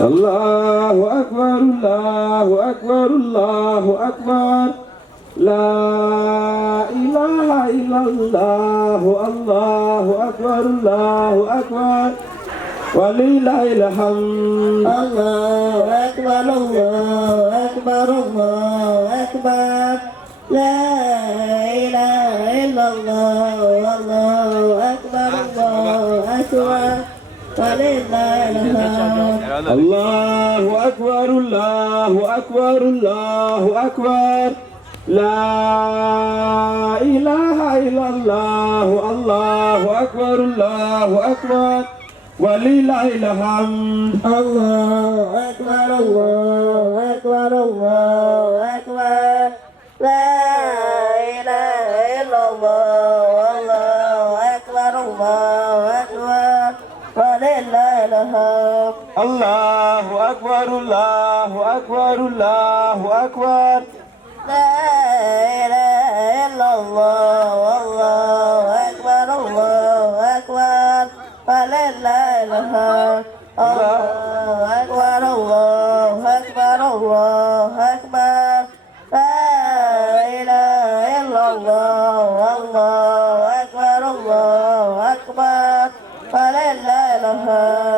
الله أكبر الله أكبر الله أكبر لا إله إلا الله الله أكبر الله أكبر ولله الحمد الله أكبر الله أكبر الله أكبر لا إله إلا الله الله أكبر الله أكبر ولله الحمد الله أكبر الله أكبر الله أكبر لا إله إلا الله الله أكبر الله أكبر ولله الحمد الله أكبر الله أكبر الله أكبر لا إله إلا الله والله أكبر الله أكبر ولله الحمد الله أكبر الله أكبر الله أكبر لا إله إلا الله والله أكبر الله أكبر ولله الحمد الله أكبر الله أكبر الله أكبر لا إله إلا الله والله أكبر الله أكبر ولله الحمد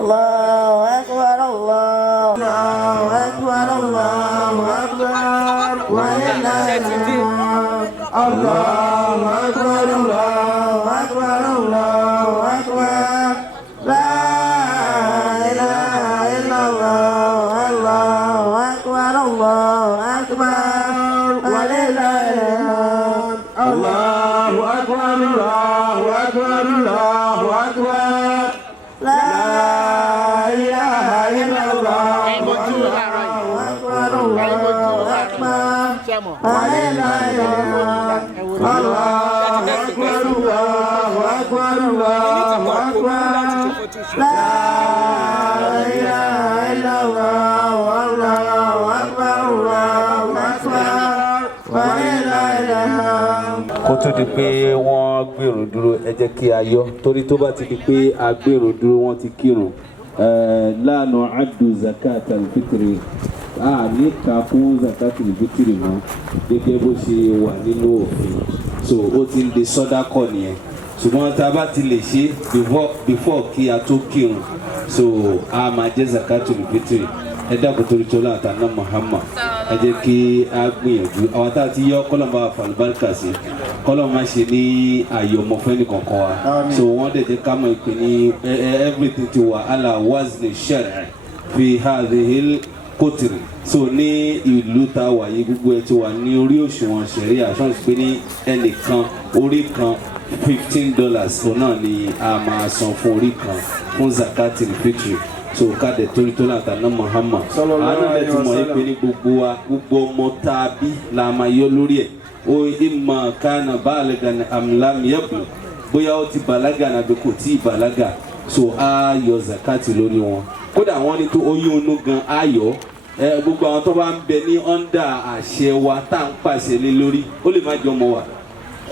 الله أكبر الله أكبر الله أكبر ولله الحمد الله أكبر الله أكبر الله أكبر لا إله إلا الله الله أكبر الله أكبر ولله الحمد الله أكبر الله أكبر الله أكبر لا إله إلا الله أكبر الله أكبر ولله الحمد الله أكبر الله أكبر الله أكبر لا إله إلا الله والله أكبر الله أكبر ولله الحمد. kó tó di pé wọ́n gbèrò dúró ẹ jẹ́ kí a yọ̀ torí tó bá ti di pé a gbèrò dúró wọ́n ti kírun láàánú adu zakat alfitiri a ní ká fún zakat alfitiri mọ́ gẹ́gẹ́ bó ṣe wà nínú òfin so ó ti ń di sọ́dákọ̀ nìyẹn ṣùgbọ́n tá a bá ti lè ṣe before kí a tó kírun so a máa jẹ́ zakat alfitiri ẹ dákun torí tó láǹtà náà Muhammad ẹ jẹ́ kí a gbìyànjú àwọn tá a ti yọ kọ́lọ́mù àfàlùbáríkà sí kọ́lọ́mù máa ṣe ní àyọ̀mọ̀ fẹ́ni kankan wa so wọ́n dẹ̀ jẹ́ ká mọ̀ ìpè ní everything ti wà ala wazni shar'i fi hadhihil kotiri so ní ìlú tá a wà yìí gbogbo ẹ ti wà ní orí òṣùwọ̀n ṣẹ̀rí àṣọ́n pé ní ẹnìkan orí kan $15 òun náà ni a máa san fún orí kan fún zakati fitri so káde torí tó láta ná Muhammad àánú rẹ ti mọ̀ pé ní gbogbo wa gbogbo ọmọ tá a bí la máa yọ lórí ẹ̀ o imma kana baligan am lam yablu bóyá ó ti bàlágà nàbẹ kò tí ì bàlágà so a yọ zakati lórí wọn kódà wọn ní tó oyún inú gan a yọ gbogbo àwọn tó bá ń bẹ ní ọ́ndà àṣẹ wa tá à ń pàṣẹ lé lórí ó lè má jọ ọmọ wa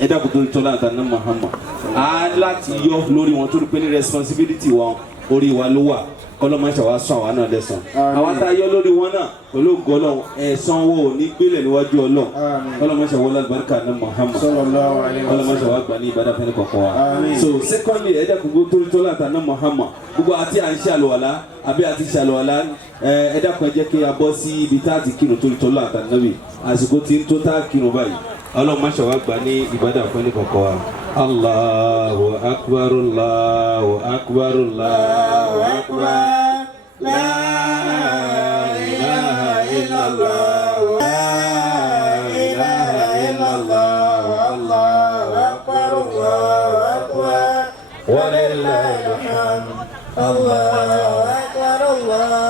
ẹ dákun torí tó láta ná Muhammad a láti yọ lórí wọn torí pé ní responsibility wọn orí wa ló wà kọlọmọṣẹ wa sọ àwa náà lẹ́san àwọn tá a yọ lórí wọn náà pẹ̀lú gọlọ ẹ̀san wo ní gbélé níwájú Ọlọ́run kọlọmọṣẹ wọlé alibarika ní Muhammad kọlọmọṣẹ wa gbà ní ìbádà fẹni kọkọ wa so secondly ẹjẹ gbogbo torí tó láta ní Muhammad gbogbo àti à ń ṣàlùwàlá àbí àti ṣàlùwàlá ẹjẹ kan jẹ kí a bọ́ sí ibi tá a ti kírun torí tó láta níbi àsìkò tí ń tó tá a kírun báyìí ọlọmọṣẹ wa gbà ní ìbádà fẹni kọkọ wa. Allahu akbar Allahu akbar Allahu akbar la ilaha illallah la ilaha illallah Allahu akbar Allahu akbar walillahil hamd Allahu akbar Allahu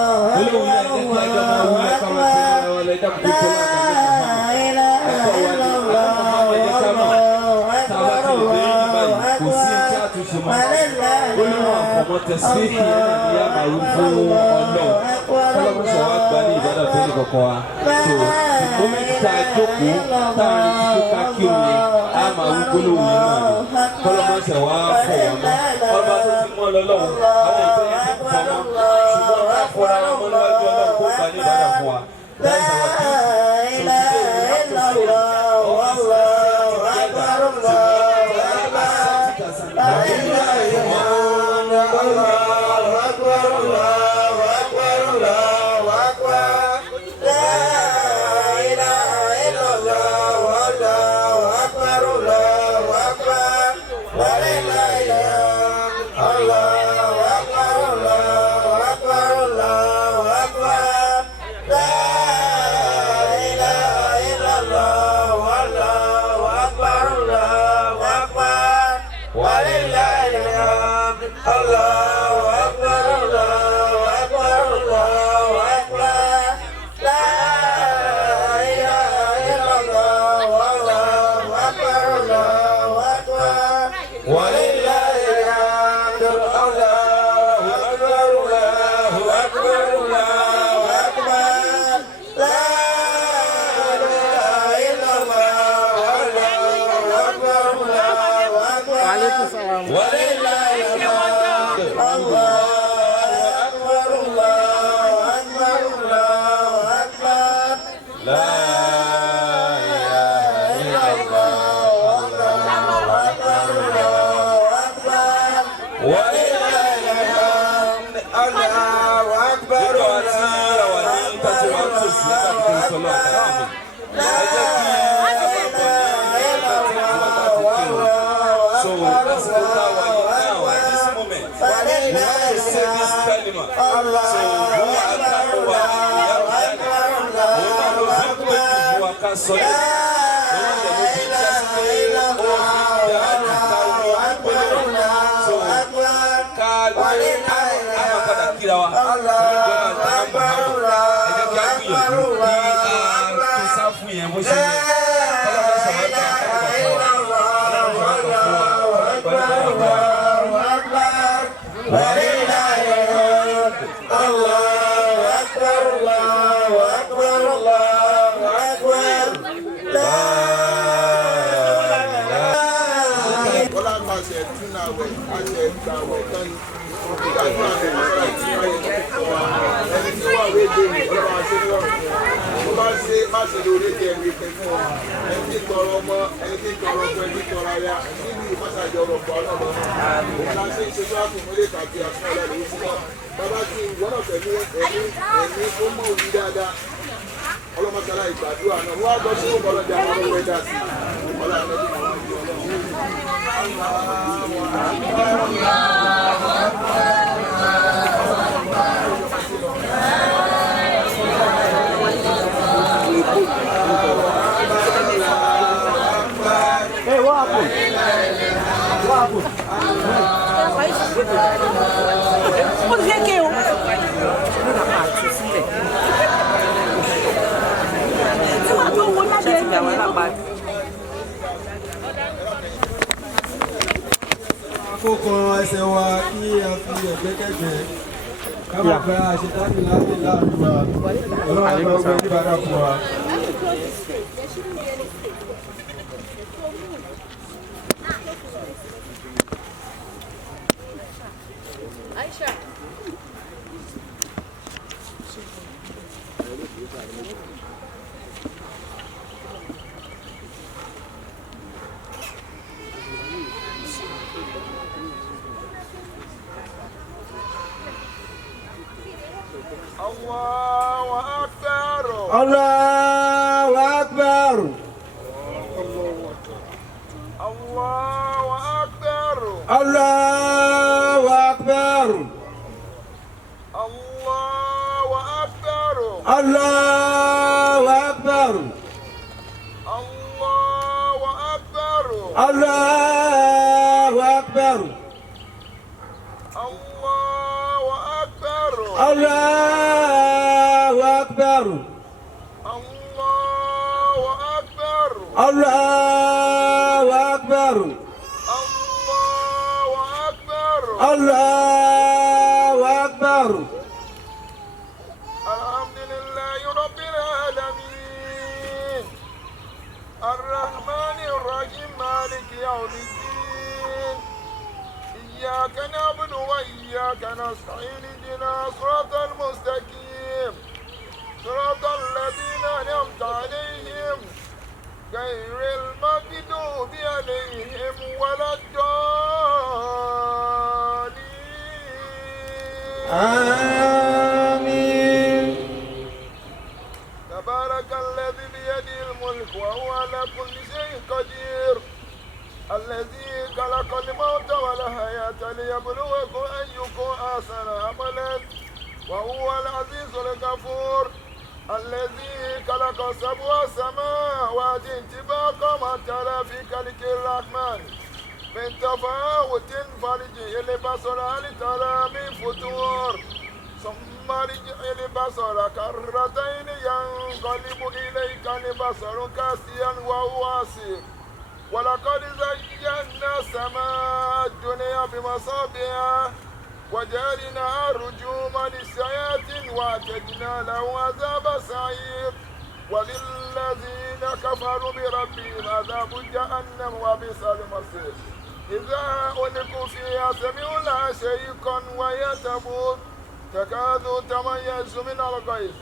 àwọn tẹ̀sílẹ̀ yẹn náà ní àmà wí fún ọlọ́run kọ́lọ́mù sọ wá gba ní ìbádà tó ní kọ̀ọ̀kan wa so moment tá a jókòó tá a rí títí ká kí òun yẹn àmà wí gbólóhùn yẹn náà ni kọ́lọ́mù sọ wá fọ̀ wọn mọ́ ọba tó ti mọ́ lọ́lọ́run àwọn ọ̀tọ́ yẹn ti fọ́ mọ́ ṣùgbọ́n ká fọ́ra wọn mọ́ níwájú ọlọ́run kó gba ní ìbádà fún wa. Hey, what happened? What happened? What did you Àkókò ẹsẹ̀ wa kí a fi ẹ̀gbẹ́kẹ̀gbẹ́ ká máa gba àṣetánì láti láàrin wa ọlọ́run àgbàgbà oníbàárà fún wa. Aisha. Allahu Akbar. Allahu Akbar. Allahu Akbar. Allahu Akbar. Allahu Akbar. Allahu Akbar. Allahu Akbar. Allahu Akbar. Allahu Akbar. Allahu Akbar. Allahu Akbar. Allahu Akbar. Allahu Akbar. Allah يوم الدين إياك نعبد وإياك نستعين اهدنا صراط المستقيم صراط الذين أنعمت عليهم غير المغضوب عليهم ولا الضالين آمين. تبارك الذي بيده الملك وهو على كل شيء قدير الذي خلق الموت والحياة ليبلوكم أيكم أحسن عملا وهو العزيز الغفور الذي خلق سبع سماوات طباقا ما ترى في خلق الرحمن من تفاوت فارجع البصر هل ترى من فتور ثم ارجع البصر كرتين ينقلب إليك البصر كاسيا وهو حسير ولقد زينا السماء الدنيا بمصابيح وجعلنا رجوما للشياطين واعتدنا لهم عذاب سعير وللذين كفروا بربهم عذاب جهنم وبئس المصير إذا ألقوا فيها سمعوا لها شيئا وهي تمور تكاد تميز من الغيظ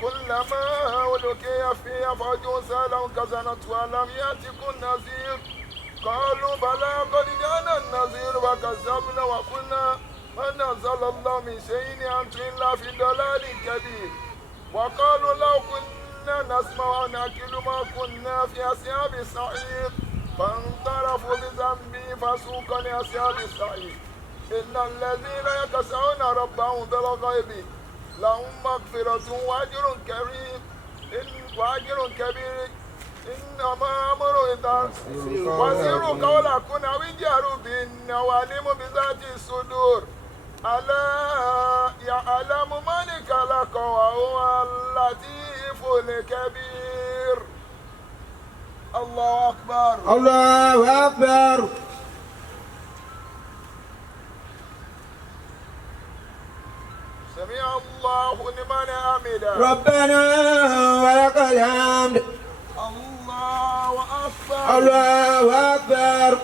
كلما ألقي فيها فوج سألهم خزنتها ولم يأتكم نذير قالوا بلى قد جاءنا النذير وكذبنا وقلنا ما نزل الله من شيء أنتم إلا في ضلال كبير وقالوا لو كنا نسمع ونأكل ما كنا في أصحاب السعير فانطرفوا بذنبهم فسوقا لأصحاب السعير إن الذين يخشون ربهم بالغيب لهم مغفرة وأجر كبير إنما أمر إذا وسروا قولكم أو اجهروا بالنوالم بذات الصدور ألا يعلم من خلق وهو اللطيف الكبير الله أكبر الله أكبر. سمع الله لمن حمده ربنا ولك الحمد. الله أكبر الله أكبر.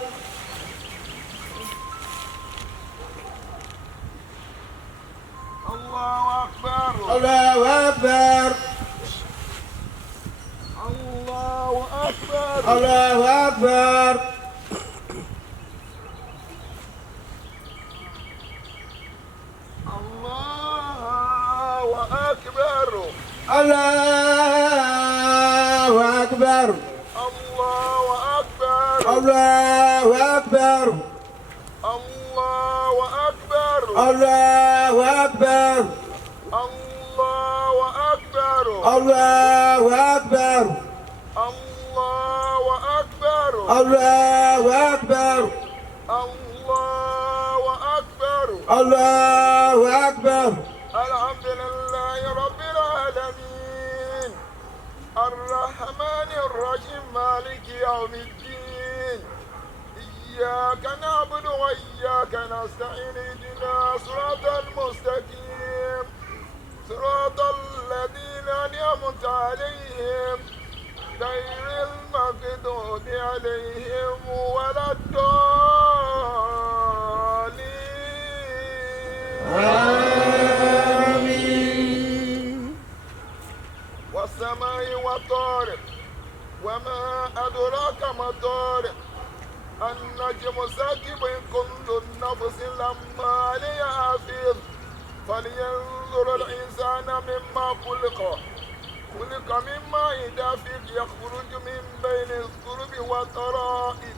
الله أكبر الله أكبر. الله أكبر الله أكبر. الله أكبر الله أكبر. الله أكبر الله أكبر. الله أكبر الله أكبر. الله أكبر الله أكبر. الله أكبر الله أكبر. الله أكبر الله أكبر. الحمد لله رب العالمين الرحمن الرحيم مالك يوم الدين إياك نعبد وإياك نستعين اهدنا صراط المستقيم صراط الذين أنعمت عليهم غير المغضوب عليهم ولا الضالين آمين. والسماء والطارق وما أدراك ما الطارق النجم ساكب كل نفس لما عليها حافظ فلينظر الإنسان مما خلق من ماء دافق يخرج من بين الصلب والترائب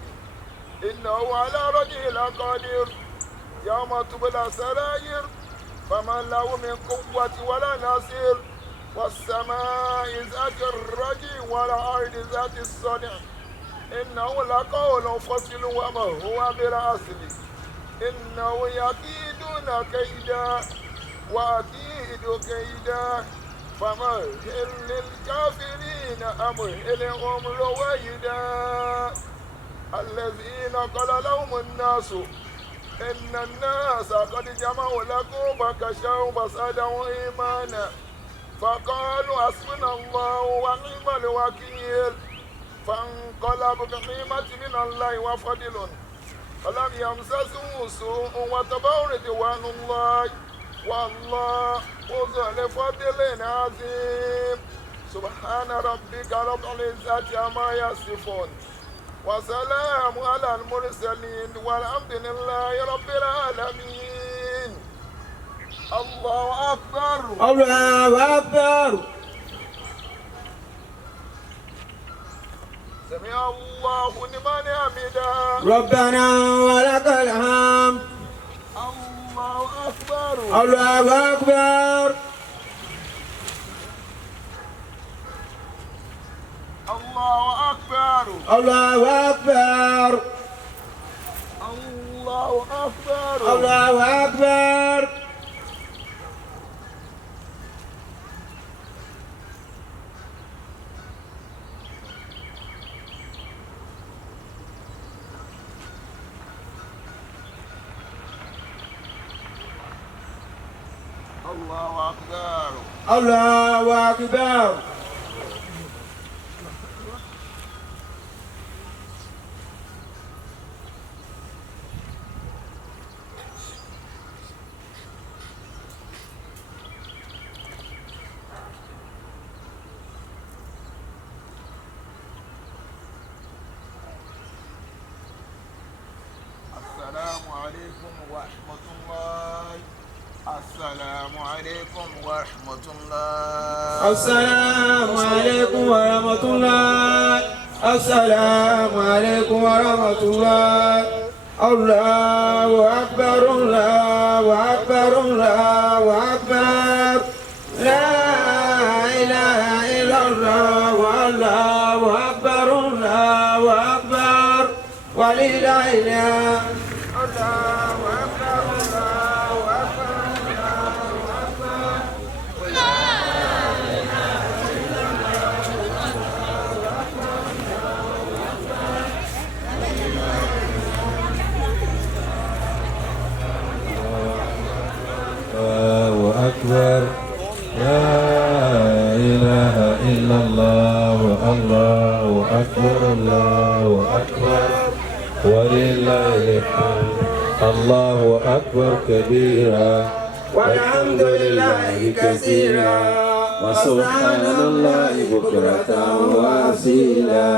إنه على رجعه لقادر يوم تبلى سراير فمن له من قوة ولا نصير والسماء ذات الرجع والأرض ذات الصدع إنه لقول فصل وما هو بالأصل إنه يكيدون كيدا وأكيد كيدا فمهل للكافرين أمهلهم رويدا الذين قال لهم الناس إن الناس قد جمعوا لكم فكشوا فزادهم إيمانا فقالوا حسبنا الله ونعم الوكيل فانقلبوا بنعمة من الله وفضل فلم يمسسهم سوء واتبعوا رضوان الله والله ذو الفضل عظيم سبحان ربك رب العزة عما يصفون وسلام على المرسلين والحمد لله رب العالمين. الله أكبر. الله أكبر. سمع الله لمن حمده. ربنا ولك الحمد. الله أكبر. الله أكبر. الله أكبر. الله أكبر. الله أكبر. الله أكبر. الله أكبر. الله أكبر. السلام عليكم ورحمة الله. السلام عليكم ورحمة الله. السلام عليكم ورحمة الله. السلام عليكم ورحمة الله. الله أكبر. الله أكبر. الله أكبر. لا إله إلا الله والله أكبر. الله أكبر ولله الحمد. الله أكبر. الله أكبر. الله أكبر. لا إله إلا الله. الله أكبر. الله أكبر ولله الحمد. الله أكبر كبيرا والحمد لله كثيرا وسبحان الله بكرة وأصيلا.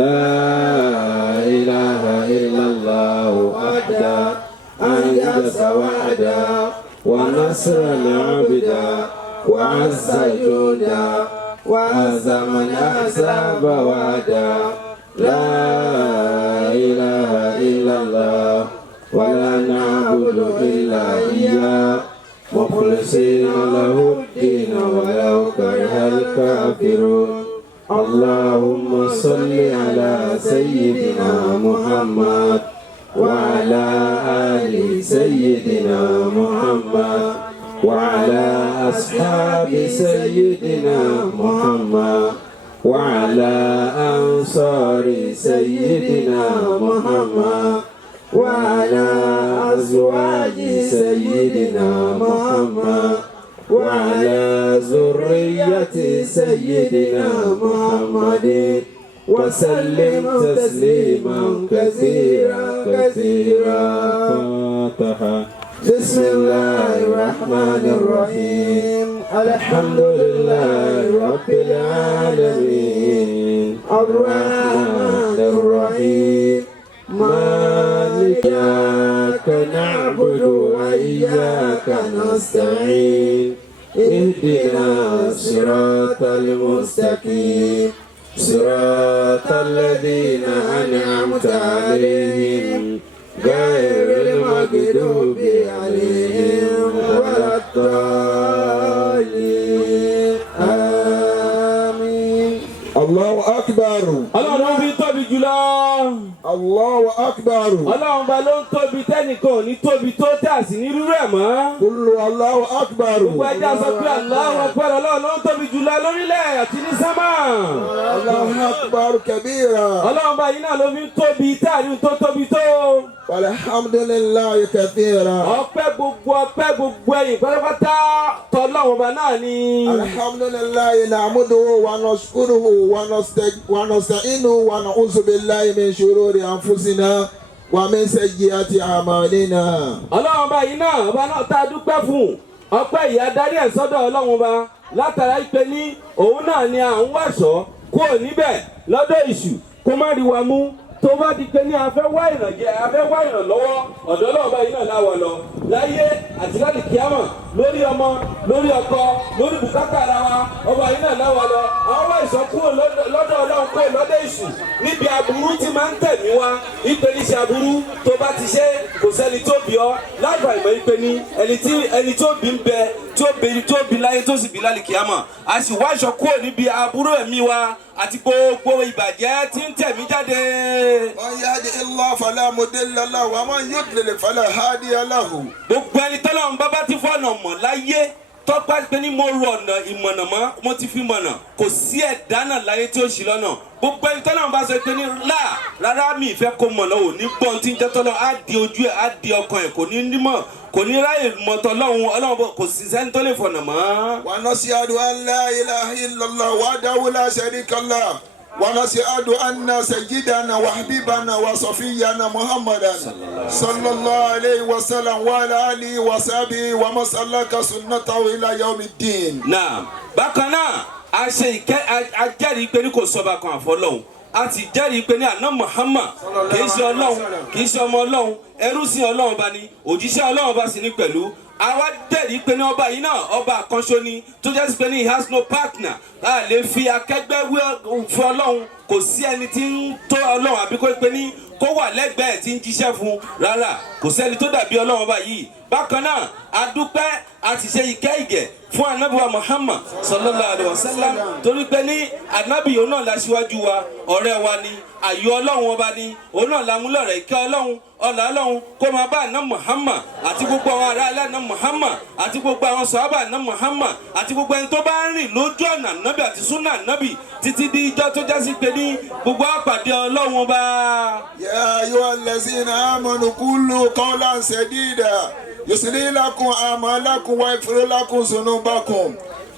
لا إله إلا الله وحده أنجز وعدا ونصر عبدا وعز جودا وهزم من أحزاب وعدا. لا إله إلا الله ولا نعبد إلا إياه مخلصين له الدين ولو كره الكافرون. اللهم صل على سيدنا محمد وعلى آل سيدنا محمد وعلى أصحاب سيدنا محمد وعلى أنصار سيدنا محمد وعلى أزواج سيدنا محمد وعلى ذرية سيدنا محمد وسلم تسليما كثيرا كثيرا. فاتحة. بسم الله الرحمن الرحيم. الحمد لله رب العالمين الرحمن الرحيم مالك إياك نعبد وإياك نستعين اهدنا الصراط المستقيم صراط الذين أنعمت عليهم غير المغضوب عليهم ولا الضالين. آمين. الله أكبر. Ọlọ́run fi tóbi jùlọ. الله أكبر. Ọlọ́run bá ló ń tóbi tẹ́nìkan ò ní tóbi tó tẹ́ àsì ní rírú ẹ̀ mọ́. كل الله أكبر. Gbogbo ẹja sọ pé Allahu Akbar. Ọlọ́run ló ń tóbi jùlọ lórílẹ̀ àti ní sámà. الله أكبر كبيرا. Ọlọ́run bá yìí náà ló fi ń tóbi tẹ́ àrí tó tóbi tó. والحمد لله كثيرا. Ọpẹ́ gbogbo ẹ̀yìn pátápátá tọ́lọ́run bá náà ni. الحمد لله نعمده ونشكره ونستعينه ونعوذ بالله من شرور أنفسنا ومن سيئات أعمالنا. ọlọ́run ọba yìí náà ọba náà tá a dúpẹ́ fún ọpẹ́ yìí adarí ẹ̀ sọ́dọ̀ ọlọ́run ọba látara ìpè ní òun náà ni à ń wàṣọ kúrò níbẹ̀ lọ́dọ̀ èṣù kó má rí wa mú tó bá di pé ní a fẹ́ wá ìrànjẹ a fẹ́ wá ìrànlọ́wọ́ ọ̀dọ̀ ọlọ́run ọba yìí náà láwọ̀ lọ láyé àti láti kíámọ̀ lórí ọmọ lórí ọkọ lórí bùkátà ara wa ọba yìí náà láwọ̀ lọ àwọn wá ìṣọ́ kúrò lọ́dọ̀ ọlọ́run kúrò lọ́dọ̀ èṣù níbi aburú tí máa ń tẹ̀mí wa ìpè ní ṣe aburú tó bá ti ṣe kò sẹ́ni tó bí ọ lágbà ìmọ̀ ìpè ní ẹni tó bí ń bẹ tó bí láyé tó sì bí lálẹ́ kíámọ̀ a sì wá ìṣọ́ kúrò níbi aburú ẹ̀mí wa àti gbogbo ìbàjẹ́ tí ń tẹ̀mí jáde. من يهده الله فلا مضل له ومن يضلل فلا هادي له. gbogbo ẹni tọ́lọ́ ń bá bá ti fọ́nà mọ̀ láyé tọ́pá pé ní mo rọ ọ̀nà ìmọ̀nà mọ́ mo ti fi mọ̀nà kò sí ẹ̀dá náà láyé tí ó ṣì lọ́nà gbogbo ẹni tọ́lọ́ ń bá sọ pé ní rárá mi ìfẹ́ kó mọ̀nà ò ní gbọ́n tí ń jẹ́ tọ́lọ́ á di ojú ẹ̀ á di ọkàn ẹ̀ kò ní nímọ̀ kò ní ráyè mọ̀tọ́ ọlọ́run kò sí sẹ́ni tó lè fọ̀nà mọ́. ونشهد أن لا إله إلا الله وحده لا شريك له ونشهد أن سيدنا وحبيبنا وصفينا محمدا صلى الله عليه وسلم وعلى آله وصحبه ومن سلك سنته إلى يوم الدين. náà bákan náà a ṣe ajẹ́rìí pé ní kò sọ́ba kan àfọlọ́hún a ti jẹ́rìí pé ní àná Muhammad kìí ṣe ọlọ́run kìí ṣe ọmọ ọlọ́run ẹrú sí ọlọ́run bá ní òjíṣẹ́ ọlọ́run bá sì ní pẹ̀lú àwa jẹ́rìí pé ní ọba yìí náà ọba àkànṣe ni tó jẹ́ sí pé ní he has no partner a lè fi akẹgbẹ́ wí fún ọlọ́run kò sí ẹni tí ń tó ọlọ́run àbí kó pé ní kó wà lẹ́gbẹ̀ẹ́ tí ń jíṣẹ́ fún rárá kò sẹ́ni tó dàbí ọlọ́run ọba yìí bákan náà a dúpẹ́ a ti ṣe ìkẹ́ ìgẹ̀ fún anabiwa Muhammad sallallahu alayhi wa sallam torí pé ní anabi òun náà láṣíwájú wa ọ̀rẹ́ wa ni àyò ọlọ́run ọba ni òun náà lámúlọ̀rẹ̀ ìkẹ́ ọlọ́run ọ̀là ọlọ́run kó máa bá àná Muhammad àti gbogbo àwọn ará ilé àná Muhammad àti gbogbo àwọn sọ̀hábà àná Muhammad àti gbogbo ẹni tó bá ń rìn lójú ọ̀nà nábì àti súnà nábì títí di ijọ́ tó jásí pé ní gbogbo àpàdé ọlọ́run ọba. يا أيها الذين آمنوا قولوا قولا سديدا يصلح لكم أعمالكم ويغفر لكم ذنوبكم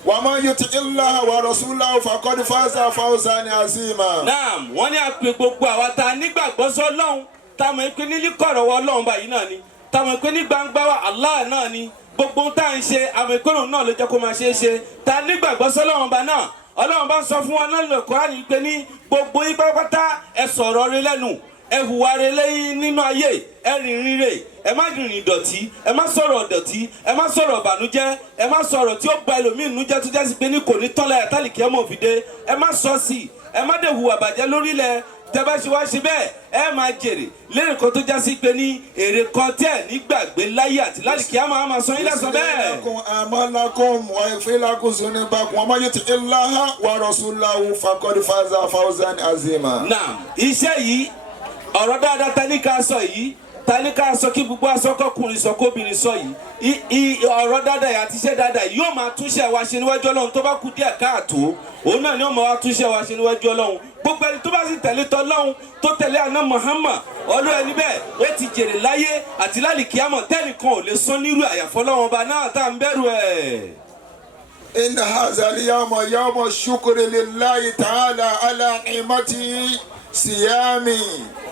ومن يطع الله ورسوله فقد فاز فوزا عظيما. naam wọ́n ní àpè gbogbo àwa tá a nígbàgbọ́ sọ́lọ́run táwọn ẹ̀pẹ́ ní líkọ̀rọ̀ wọ ọlọ́run báyìí náà ni táwọn ẹ̀pẹ́ ní gbangba wa Allah náà ni gbogbo tá à ń ṣe àwọn ìkóró náà ló jẹ́ kó máa ṣe é ṣe tá a nígbàgbọ́ sọ́lọ́run bá náà ọlọ́run bá ń sọ fún wa náà lọ Kùránì pé ní gbogbo yín pátápátá ẹ sọ̀rọ̀ rẹ lẹ́nu ẹ hùwà rẹ lẹ́yìn nínú ayé ẹ rìnrìn rẹ ẹ má rìnrìn dọ̀tí ẹ má sọ̀rọ̀ dọ̀tí ẹ má sọ̀rọ̀ ìbànújẹ́ ẹ má sọ̀rọ̀ tí ó gba ẹlòmíì nínú jẹ́ tó jẹ́ sí pé ní kò ní tán láyà tálíkì ẹ mọ̀ fìdé ẹ má sọ sí ẹ má dẹ̀ hùwà bàjẹ́ lórílẹ̀ tẹ́bá ṣe wá ṣe bẹ́ẹ̀ ẹ máa jèrè lérè kan tó já sí pé ní èrè kan tẹ́ nígbàgbé láyé àti lálìkí á máa sọ yín lẹ́sàn bẹ́ẹ̀. أعمالكم ويغفر لكم ذنوبكم ومن يطع الله ورسوله فقد فاز فوزا عظيما. náà iṣẹ́ yìí ọ̀rọ̀ dáadáa ta ní ká sọ yìí ta ní ká sọ kí gbogbo asọ́kọ̀kùnrin sọ kóbìnrin sọ yìí ọ̀rọ̀ dáadáa yìí àti iṣẹ́ dáadáa yìí yóò máa túnṣe wa ṣe níwájú ọlọ́run tó bá kú díẹ̀ káàtó òun náà ni ó máa wá túnṣe wa ṣe níwájú ọlọ́run gbogbo ẹni tó bá sì tẹ̀lé tọ́lọ́run tó tẹ̀lé àná Muhammad ọdún ẹni bẹ́ẹ̀ ó ti jèrè láyé àti lálìkí àmọ̀ tẹ́nìkan ò lè sán nírú àyàfọ́ lọ́wọ́n ọba náà tá à ń bẹ̀rù ẹ̀. إن هذا اليوم يوم الشكر لله تعالى على نعمته صيامي.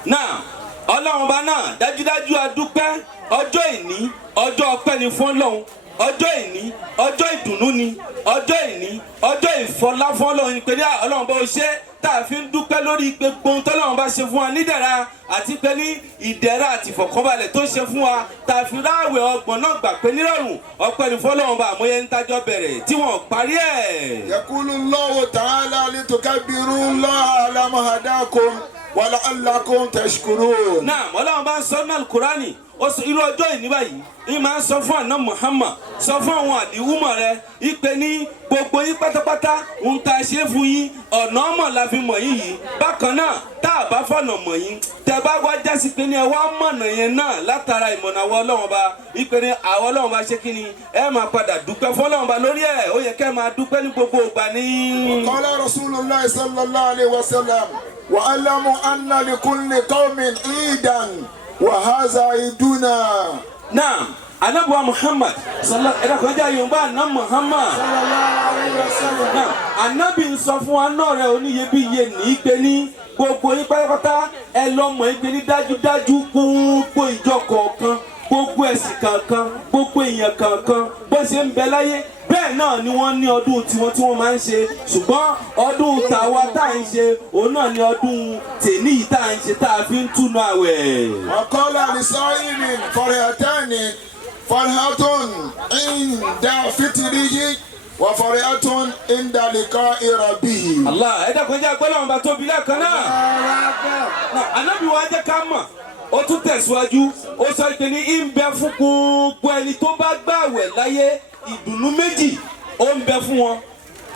náà ọlọ́run ọba náà dájúdájú adúpẹ́ ọjọ́ ìní ọjọ́ ọpẹ́ ni fún ọlọ́run ọjọ́ ìní ọjọ́ ìdùnnú ni ọjọ́ ìní ọjọ́ ìfọlá fún ọlọ́run pé ní ọlọ́run bá ó ṣe tá a fi ń dúpẹ́ lórí gbogbo ohun tọ́lọ́run bá ṣe fún wa nídẹ̀ra àti pé ní ìdẹ̀ra àti ìfọ̀kànbalẹ̀ tó ṣe fún wa tá a fi ráàwẹ̀ ọgbọ̀n náà gbà pé nírọ̀rùn ọpẹ́ ni fún ọlọ́run bá àmúyẹ ń tájọ́ bẹ̀rẹ̀ tí wọ́n parí ẹ̀. يقول الله تعالى لتكبروا الله على ما هداكم ولعلكم تشكرون. náà ọlọ́run bá ń sọ náà Kùránì ó sọ irú ọjọ́ ìní báyìí ní máa ń sọ fún àná Muhammad sọ fún àwọn àdìwúmọ̀ rẹ ìpè ní gbogbo yín pátápátá ń ta ṣe fún yín ọ̀nà ọmọ la fi mọ̀ yín yìí bákan náà tá a bá fọ̀nà mọ̀ yín tẹ bá wá jásí pé ní ẹ wá mọ̀nà yẹn náà látara ìmọ̀nà àwọn ọlọ́run bá ìpè ní àwọn ọlọ́run bá ṣe kí ni ẹ máa padà dúpẹ́ fọlọ́run bá lórí ẹ̀ ó yẹ kẹ́ máa dúpẹ́ ní gbogbo ìgbà ní. قال رسول الله صلى الله عليه وسلم واعلموا أن لكل قوم عيدا وهذا عيدنا. náà anabuwa Muhammad sallallahu ẹ̀dá kan jẹ́ yorùbá àná Muhammad anabi ń sọ fún wa náà rẹ̀ oníyebíye ní pé ní gbogbo yín pátápátá ẹ lọ́mọ ìgbé ní dájúdájú gbogbo ìjọ kọ̀ọ̀kan gbogbo ẹ̀sìn kankan gbogbo èèyàn kankan bó ṣe ń bẹ láyé bẹ́ẹ̀ náà ni wọ́n ní ọdún tiwọn tí wọ́n máa ń ṣe ṣùgbọ́n ọdún tàwa tá à ń ṣe òun náà ni ọdún tèmi yìí tá à ń ṣe tá a fi ń túnú àwẹ̀. ọ̀kọ́lá àlìsọ́yìnì fọ̀rẹ̀tẹ́ni fọ̀rẹ̀tún ìndà fìtìrìyí wà fọ̀rẹ̀tún ìndà lìkọ́ ìrọ̀bì. Allah ẹ dẹ́kun jẹ́ agbọ́dọ̀ àwọn bá tóbi lẹ́ẹ̀kan náà. Ànábì wa jẹ́ ká mọ̀ ó tún tẹ̀síwájú ó sọ pé ní ń bẹ fún gbogbo ẹni tó bá gbààwẹ̀ láyé ìdùnnú méjì ó ń bẹ fún wọn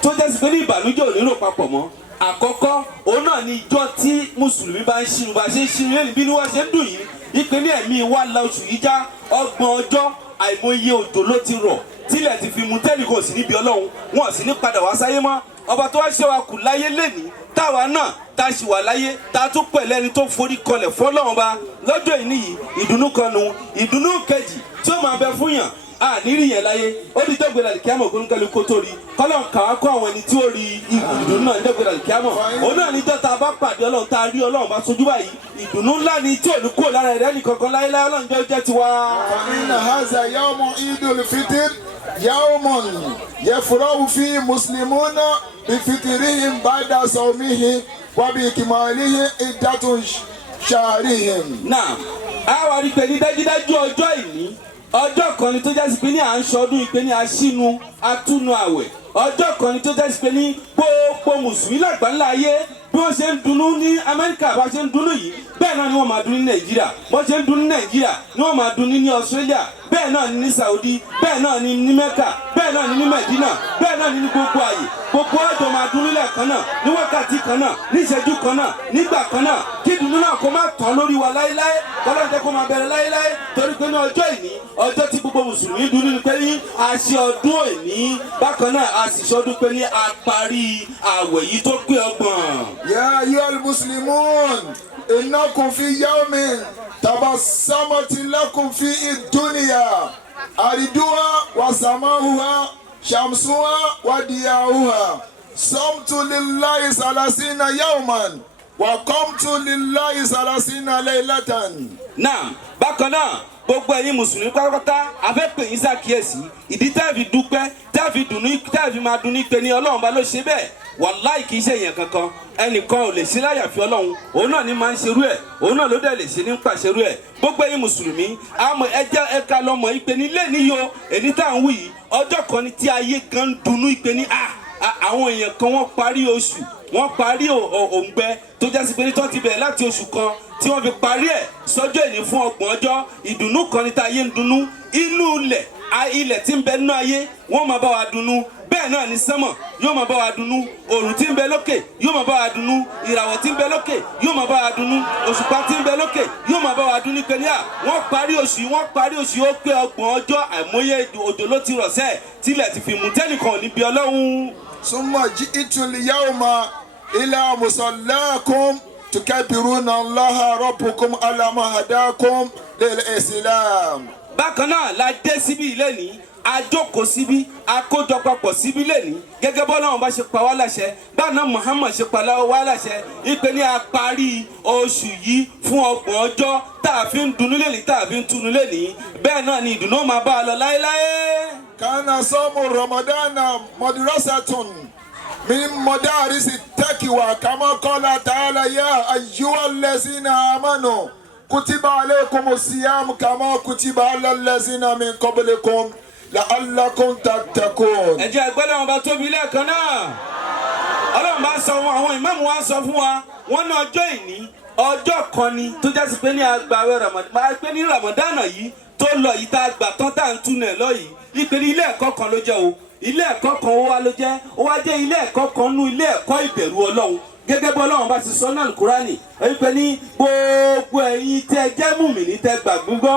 tó jẹ́ sí pé ní ìbànújẹ́ ò nílò papọ̀ mọ́. àkọ́kọ́ òun náà ni ìjọ tí mùsùlùmí bá ń ṣinú bá ṣe ń ṣinú lẹ́nu bí wọ́n ṣe ń dùn yìí ìpínlẹ̀ ẹ̀mí wa la oṣù yìí já 30 ọjọ́ àìmọye òjò ló ti rọ̀ tílẹ̀ ti fi mu tẹ́lẹ̀ kò sí níbi ọlọ́run wọn sì ní padà wá sáyé mọ́ ọba tó wá ṣe wa kù láyé lẹ́nìí táwa náà tá a ṣì wà láyé tá a tún pẹ̀lẹ́ ẹni tó forí kọlẹ̀ fọlọ́run ba lọ́jọ́ ìní yìí ìdùnnú kan nù ìdùnnú kejì tí ó máa bẹ fún yàn a nírí yẹn láyé ó di dọ́gbẹ̀rẹ̀ àlìkíámọ̀ kónúkẹ́lu kó tó rí kọ́lọ́n kàwá kó àwọn ẹni tí ó rí ìdùnnú náà ní dọ́gbẹ̀rẹ̀ àlìkíámọ̀ òun náà ní dọ́ta bá pàdé ọlọ́run tá a rí ọlọ́run bá sojú báyìí ìdùnnú ńlá ni tí ò ní kúrò lára ẹ̀rẹ́ nìkankan láyéláyé ọlọ́run jẹ́ tiwa. فإن هذا يوم عيد الفطر يوم يفرح فيه المسلمون بفطرهم بعد صومهم وبإكماله عدة شهرهم. náà a wà rí pé ní dájúdájú ọjọ́ ìní ọjọ́ kan ni tó jásí pé ní à ń ṣọdún ìpè ní aṣínú atúnú àwẹ̀ ọjọ́ kan ni tó jásí pé ní gbogbo mùsùlùmí lágbàńlá ayé bí wọ́n ṣe ń dunnú ní Amẹ́ríkà bá ṣe ń dunnú yìí bẹ́ẹ̀ náà ni wọ́n máa dunnú ní Nàìjíríà bọ́n ṣe ń dunnú ní Nàìjíríà ni wọ́n máa dunnú ní Australia bẹ́ẹ̀ náà ni ní Saudi bẹ́ẹ̀ náà ni ní Mecca bẹ́ẹ̀ náà ni ní Medina bẹ́ẹ̀ náà ni ní gbogbo àyè gbogbo ọjọ́ máa dunnú lẹ́ẹ̀kan náà ní wákàtí kan náà ní ìṣẹ́jú kan náà nígbà kan náà kí dunnú náà kó má tán lórí wa láéláé kọ́lọ́run jẹ́ kó máa bẹ̀rẹ̀ láéláé torí pé ní ọjọ́ ìní ọjọ́ tí gbogbo mùsùlùmí dunnú ni pé ní a ṣe ọdún ìní bákan náà a sì ṣọdún pé ní a parí àwẹ̀ yìí tó pé 30. يا أيها المسلمون إنكم في يوم تبسمت لكم فيه الدنيا أرضها وسماؤها شمسها وضياؤها صمت لله 30 يوما وقمت لله 30 ليلة. náà bákan náà gbogbo ẹ̀yin mùsùlùmí pátápátá afẹ́pẹ́ yín ṣàkíyèsí ìdí tá a fi dúpẹ́ tá a fi dùnú tá a fi máa dùnú pé ní ọlọ́run bá ló ṣe bẹ́ẹ̀ wàláì kì í ṣe èèyàn kankan ẹnìkan ò lè ṣe láyàfi ọlọ́run òun náà ni máa ń ṣerú ẹ̀ òun náà ló dẹ̀ lè ṣe ní pàṣẹrú ẹ̀ gbogbo ẹ̀yin mùsùlùmí àmọ́ ẹjẹ́ ẹ̀ka lọ́mọ ìpè ní lé níyó èyí tá à ń wí yìí ọjọ́ kan ni tí ayé gan ń dunnú ìpè ní àwọn èèyàn kan wọ́n parí oṣù wọ́n parí òǹgbẹ tó jásí pé ní tó ti bẹ̀rẹ̀ láti oṣù kan tí wọ́n fi parí ẹ̀ sọ́jọ́ ìní fún 30 ọjọ́ ìdùnnú kan ní tá ayé ń dunnú inú ilẹ̀ tí ń bẹ nínú ayé wọ́n máa bá wa dunnú bẹ́ẹ̀ náà ni sánmọ̀ yóò máa bá wa dunnú òrùn tí ń bẹ lókè yóò máa bá wa dunnú ìràwọ̀ tí ń bẹ lókè yóò máa bá wa dunnú òṣùpá tí ń bẹ lókè yóò máa bá wa dunnú pé ní wọ́n parí oṣù ó pé 30 ọjọ́ àìmọye òjò ló ti rọ̀ sẹ́ẹ̀ tílẹ̀ ti fi mú tẹ́nìkan ò ní bí ọlọ́run. ثم جئت اليوم إلى مصلاكم تكبرون الله ربكم على ما هداكم للإسلام. bákan náà la dé síbí lẹ́nìí a jókòó síbí a kójọ papọ̀ síbí lẹ́nìí gẹ́gẹ́ bọ́lọ́run bá ṣe pa wá láṣẹ báná Muhammad ṣe pa wá láṣẹ ìpè ní a parí oṣù yìí fún 30 ọjọ́ tá a fi ń dunnú lẹ́nìí tá a fi ń túnú lẹ́nìí bẹ́ẹ̀ náà ni ìdùnnú máa bá a lọ láéláé. كان صوم رمضان مدرسة من مدارس التقوى كما قال تعالى يا أيها الذين آمنوا كتب عليكم الصيام كما كتب على الذين من قبلكم لعلكم تتقون. ẹ jẹ́ àgbẹ̀lẹ̀ wọn bá tóbi lẹ́ẹ̀kan náà ọlọ́run bá sọ wọn àwọn ìmáàmù wa sọ fún wa wọn ní ọjọ́ ìní ọjọ́ kan ni tó jásí pé ní agbáwẹ̀ Ramadan yìí tó lọ yìí tá a gbà tán tá à ń túnú ẹ̀ lọ yìí ìpele ilé ẹ̀kọ́ kan ló jẹ́ o ilé ẹ̀kọ́ kan ó wá ló jẹ́ ó wá jẹ́ ilé ẹ̀kọ́ kan nú ilé ẹ̀kọ́ ìbẹ̀rù ọlọ́run gẹ́gẹ́ bí ọlọ́run bá ti sọ náà Kúránì wípé ní gbogbo ẹ̀yin tẹ́ jẹ́ mùmínì tẹ́ gbàgbọ́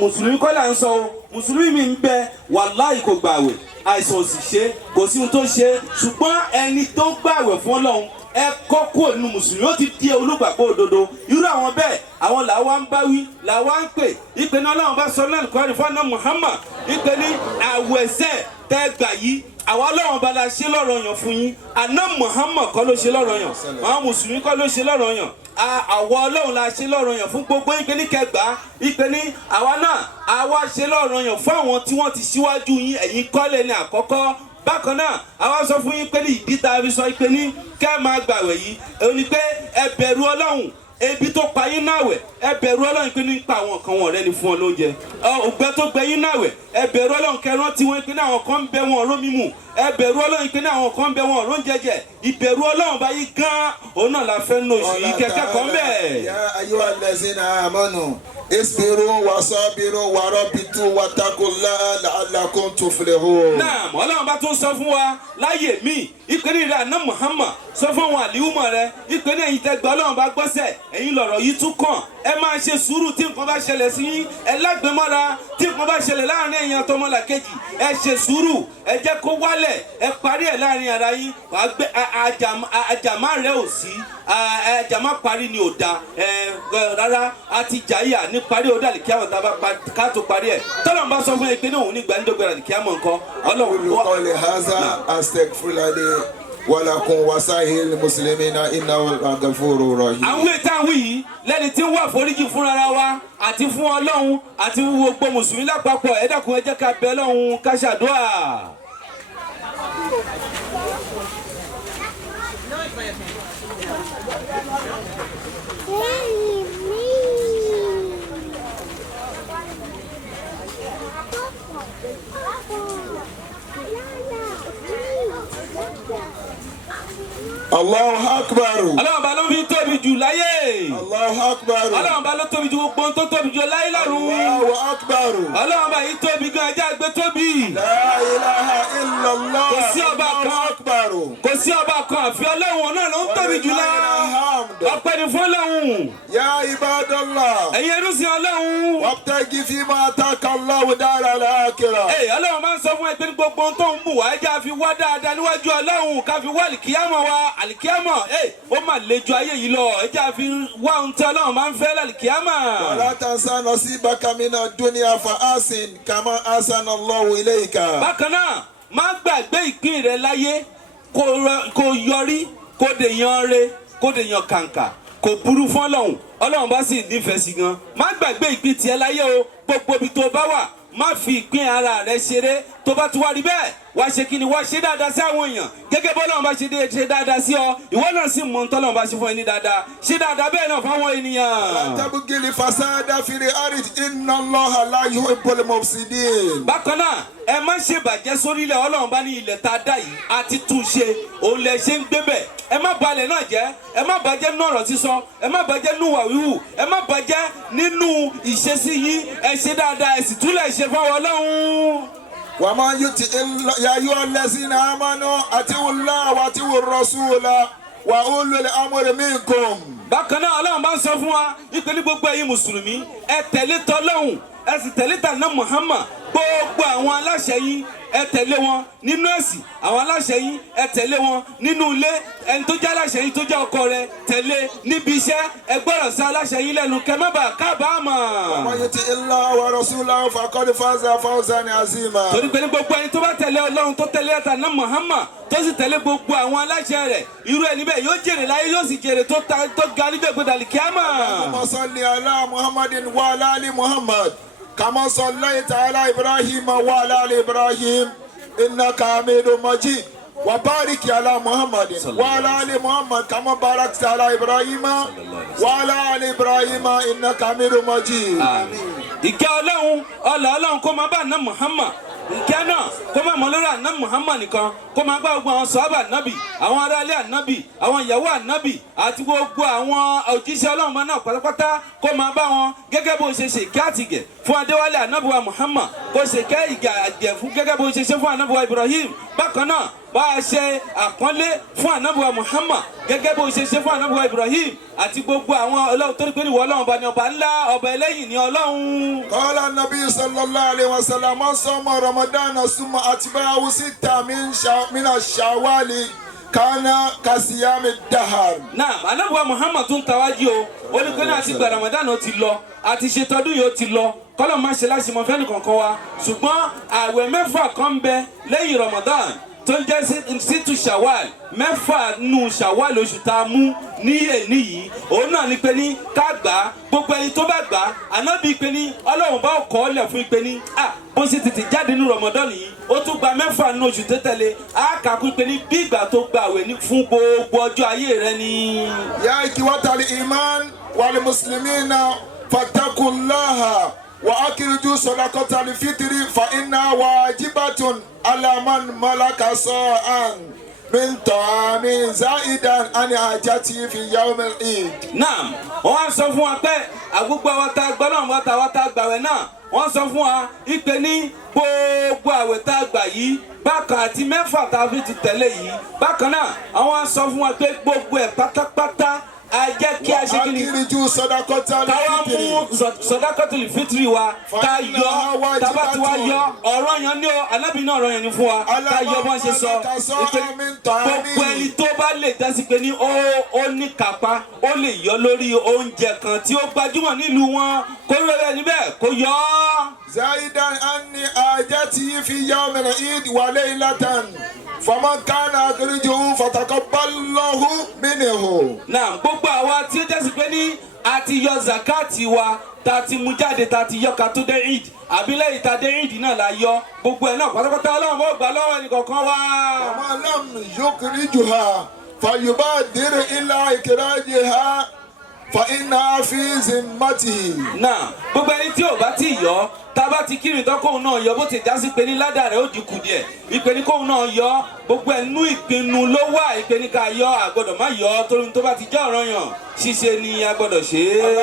mùsùlùmí kọ́ là ń sọ o mùsùlùmí mi ń bẹ wàláhì kò gbààwẹ̀ àìsàn ò sì ṣe kò sí ohun tó ṣe ṣùgbọ́n ẹni tó gbààwẹ̀ fún ọlọ́run ẹ kọ́ kúrò nínú mùsùlùmí ó ti di olùgbàgbọ́ òdodo irú àwọn bẹ́ẹ̀ àwọn làwa ń báwí làwa ń pè ìpè ní Ọlọ́run bá sọ náà kọ́ni fún ọ̀nà Muhammad ìpè ní àwẹ̀sẹ̀ tẹ́ gbà yìí àwa Ọlọ́run bá la ṣe lọ́rọ̀ yàn fún yín àná Muhammad kọ́ ló ṣe lọ́rọ̀ yàn àwọn mùsùlùmí kọ́ ló ṣe lọ́rọ̀ yàn àwa Ọlọ́run la ṣe lọ́rọ̀ yàn fún gbogbo ìpè ní kẹgbàá ìpè ní àwa náà àwa ṣe lọ́rọ̀ yàn fún àwọn tí wọ́n ti síwájú yín ẹ̀yin kọ́lẹ̀ ní àkọ́kọ́ bákan náà àwa sọ fún yín pé ní ìdí tá a fi sọ pé ní kẹ́ máa gbàwẹ̀ yìí èyí ni pé ẹ bẹ̀rù Ọlọ́run ebi tó pa yín náà wẹ̀ ẹ bẹ̀rù Ọlọ́run pé nípa àwọn kan wọn rẹ ni fún ọ lóúnjẹ ògbẹ́ tó gbẹ yín náà wẹ̀ ẹ bẹ̀rù Ọlọ́run kẹrán tí wọ́n pé ní àwọn kan ń bẹ wọn ọ̀rọ̀ mímu ẹ bẹ̀rù Ọlọ́run pé ní àwọn kan ń bẹ wọn ọ̀rọ̀ jẹjẹ ìbẹ̀rù Ọlọ́run báyìí gan òun náà la fẹ́ nù oṣù yìí kẹ́kẹ́ kan bẹ́ẹ̀. ya ayyuhal lazina amanu isbiru wasabiru warabitu wattaqullaha la'allakum tuflihun. Naam Ọlọ́run bá tún sọ fún wa láyè mí ìpè ní ìrẹ́ àná Muhammad sọ fún àwọn àlìhùmọ̀ rẹ ìpè ní ẹ̀yin tẹ́ gbọ́ Ọlọ́run bá gbọ́sẹ̀ ẹ̀yin lọ̀rọ̀ yìí tún kàn ẹ máa ṣe sùúrù tí nǹkan bá ṣẹlẹ̀ sí yín ẹ lágbèmọ́ra tí nǹkan bá ṣẹlẹ̀ láàrin èèyàn tó ọmọlàkejì ẹ ṣe sùúrù ẹ jẹ́ kó wálẹ̀ ẹ parí ẹ̀ láàrin ara yín wàá gbé àjàmá rẹ ò sí àjàmá parí ni ò da rárá àti jàyà ní parí ó dàlí kíámọ̀ tá a bá ká tó parí ẹ̀ tọ́lọ̀ ń bá sọ fún ẹ pé ní òun nígbà nídọ́gbẹ̀rẹ̀ ní kíámọ̀ nǹkan Ọlọ́run olùkọ́lẹ̀ haza astaghfirullah walakum wasahil muslimina innahu ghafurur rahim. àwọn ètò àwọn yìí lẹ́ni tí ń wà foríjì fúnra wa àti fún Ọlọ́run àti gbogbo mùsùlùmí lápapọ̀ ẹ dákun ẹ jẹ́ ká bẹ Ọlọ́run ká ṣàdúrà. Allahu akbar. Ọlọ́run bá ló fi tóbi jù láyé. Allahu akbar. Ọlọ́run bá ló tóbi jù gbogbo tó tóbi jù láyé lọ́run. Allahu akbar. Ọlọ́run bá yìí tóbi gan ajá gbé tóbi. La ilaha illallah. Kò sí ọba kan. Kò sí ọba kan àfi Ọlọ́run náà ló ń tóbi jù lọ. Ọpẹ́ ni fún Ọlọ́run. Ya ibadallah. Ẹ̀yin ẹrúsìn Ọlọ́run. Wabtaghi fima ataka Allahu daral akhirah. Ọlọ́run máa ń sọ fún ẹ pé gbogbo tó ń bù wá ẹjẹ́ àfi wá dáadáa níwájú Ọlọ́run ká fi wá àlìkíyàmọ̀ wa àlìkíyàmọ̀ ó mà lejò ayé yìí lọ ẹjẹ́ àfi wá ohun tí Ọlọ́run máa ń fẹ́ lálìkíyàmọ̀. wala tansa nasibaka mina dunya fa ahsin kama ahsana Allahu ilayka. bákan náà má gbàgbé ìpín rẹ láyé kó yọrí kó dèèyàn re kó dèèyàn kàǹkà kò burú fún Ọlọ́run Ọlọ́run bá sì nífẹ̀ẹ́ sí gan má gbàgbé ìpín tiẹ̀ láyé o gbogbo ibi tó bá wà má fi ìpín ara rẹ ṣeré tó bá ti wá rí bẹ́ẹ̀ wá ṣe kí ni wá ṣe dáadáa sí àwọn èèyàn gẹ́gẹ́ bọ́lọ́run bá ṣe dáadáa sí ọ ìwọ náà sì mọ tọ́lọ́run bá ṣe fún ẹ ní dáadáa ṣe dáadáa bẹ́ẹ̀ náà fáwọn ènìyàn. tabugili fasada fili arid inna Allaha la yuhibbul mufsidin. bákan náà ẹ má ṣe bàjẹ́ sórílẹ̀ Ọlọ́run bá ní ilẹ̀ tá a dá yìí àti túnṣe òun lẹ ṣe ń gbé bẹ̀ ẹ má balẹ̀ náà jẹ́ ẹ má bàjẹ́ nínú ọ̀rọ̀ sísọ ẹ má bàjẹ́ nínú ìwà wíwù ẹ má bàjẹ́ nínú ìṣesí yín ẹ ṣe dáadáa ẹ sì túlẹ̀ ṣe fáwọn Ọlọ́run. وما يطع يا أيها الذين آمنوا أطيعوا الله وأطيعوا الرسول وأولي الأمر منكم. bákan náà Ọlọ́run bá ń sọ fún wa ìpele gbogbo ẹ̀yin mùsùlùmí ẹ tẹ̀lé t'Ọlọ́run ẹ sì tẹ̀lé t'Ànábì Muhammad gbogbo àwọn aláṣẹ yín ẹ tẹ̀lé wọn nínú ẹ̀sìn àwọn aláṣẹ yín ẹ tẹ̀lé wọn nínú ilé ẹni tó jẹ́ aláṣẹ yín tó jẹ́ ọkọ rẹ tẹ̀lé níbi iṣẹ́ ẹ gbọ́dọ̀ sí aláṣẹ yín lẹ́nu kẹ́ má bàa kábàámọ̀. ومن يطع الله ورسوله فقد فاز فوزا عظيما. torí pé ní gbogbo ẹni tó bá tẹ̀lé Ọlọ́run tó tẹ̀lé Ànábì Muhammad tó sì tẹ̀lé gbogbo àwọn aláṣẹ rẹ̀ irú ẹni bẹ́ẹ̀ yóò jèrè láyé yóò sì jèrè tó ga níbẹ̀ gbọdọ̀ àlìkíyámà. اللهم صل على محمد وعلى آل محمد كما صليت على إبراهيم وعلى آل إبراهيم إنك حميد مجيد وبارك على محمد وعلى آل محمد كما باركت على إبراهيم وعلى آل إبراهيم إنك حميد مجيد. ìkẹ́ Ọlọ́run kó máa bá Ànábì Muhammad ìkẹ́ náà kó máa mọ lórí Ànábì Muhammad nìkan kó máa bá gbogbo àwọn sàhábà Ànábì àwọn aráalé Ànábì àwọn ìyàwó Ànábì àti gbogbo àwọn òjíṣẹ́ Ọlọ́run náà pátápátá kó máa bá wọn gẹ́gẹ́ bó ṣe ṣe kẹ́ àtìgẹ̀ fún Adéwálé Ànábì wa Muhammad kó ṣe kẹ́ ìgẹ̀ àjẹ̀ fún gẹ́gẹ́ bó ṣe ṣe fún Ànábì wa Ibrahim bákan náà bá a ṣe àpọ́nlé fún Ànábì wa Muhammad gẹ́gẹ́ bó ṣe ṣe fún Ànábì wa Ibrahim àti gbogbo àwọn Ọlọ́run torí pé ìwọ Ọlọ́run bá ní ọba ńlá ọba ẹlẹ́yìn ní Ọlọ́run. قال النبي صلى الله عليه وسلم من صام رمضان ثم أتبعه ستة من الشوال kana kasiyami dahar. náà anabuwa Muhammad tún tawájú o ó ní pé ní àti gba Ramadan ó ti lọ àti ṣètọ́dún yìí ó ti lọ kọ́lọ́ máa ṣe láti mọ fẹ́ni kankan wa ṣùgbọ́n àwẹ̀ mẹ́fà kan ń bẹ lẹ́yìn Ramadan tó ń jẹ́ sítú Shawwal mẹ́fà nù Shawwal oṣù tá a mú ní èní yìí òun náà ní pé ní ká gbà á gbogbo ẹni tó bá gbà á ànábì pé ní Ọlọ́run bá kọ́ ọ́ lẹ̀ fún pé ní bó ṣe tètè jáde ní Ramadan yìí ó tún gba mẹ́fà nù oṣù tó tẹ̀lé á kà kún pé ní bí ìgbà tó gba àwẹ̀ fún gbogbo ọjọ́ ayé rẹ ni. ya ikiwatali iman wal muslimina fattakullaha wa akiriju sadaqatal fitri fa inna wajibatun ala man malaka sa'an min ta'amin za'idan an hajati fi yawm al-eid. naam wọ́n sọ fún wa pé àgbogbo àwọn tá a gbọ́ náà wọ́n ta gbàwẹ̀ náà wọ́n sọ fún wa ìpè ní gbogbo àwẹ̀ tá a gbà yìí bákan àti mẹ́fà tá a fi ti tẹ̀lé yìí bákan náà àwọn sọ fún wa pé gbogbo ẹ̀ pátápátá a jẹ́ kí a ṣe kí ni akiriju sadaqatal káwá fitri. mú sadaqatul fitri wa ká yọ tábà tí wàá yọ ọ̀rọ̀ yẹn ní o Ànábì náà ọ̀rọ̀ yẹn ní fún wa ká yọ bọ́n ṣe sọ gbogbo ẹni tó bá lè dásí pé ní ó ní kápá ó lè yọ lórí oúnjẹ kan tí ó gbajúmọ̀ nílùú wọn kó rẹ̀ níbẹ̀ kó yọ ọ́. zaidan anni hajati fi yawm al-eid wa laylatan faman kana akrijuhu fatakabbalallahu minhu. náà gbogbo àwa tí ó jẹ́sí pé ní a ti yọ zakati wa ta ti mú jáde ta ti yọ ká tó dé Eid àbí lẹ́yìn ta dé Eid náà la yọ gbogbo ẹ̀ náà pátápátá Ọlọ́run bó gbà lọ́wọ́ ẹnìkọ̀ọ̀kan wa. faman lam yukrijuha falyubadir ila ikrajiha fa inna fi zimmatihi. náà gbogbo ẹni tí ò bá ti yọ tá a bá ti kírun tán kóun náà yọ bó ti já sí pé ní ládàá rẹ̀ ó dínkù díẹ̀ ìpè ní kóun náà yọ gbogbo ẹnu ìpinnu ló wà ìpè ní ká yọ àgbọ́dọ̀ má yọ torí tó bá ti jẹ́ ọ̀ranyàn ṣíṣe ni a gbọ́dọ̀ ṣe é.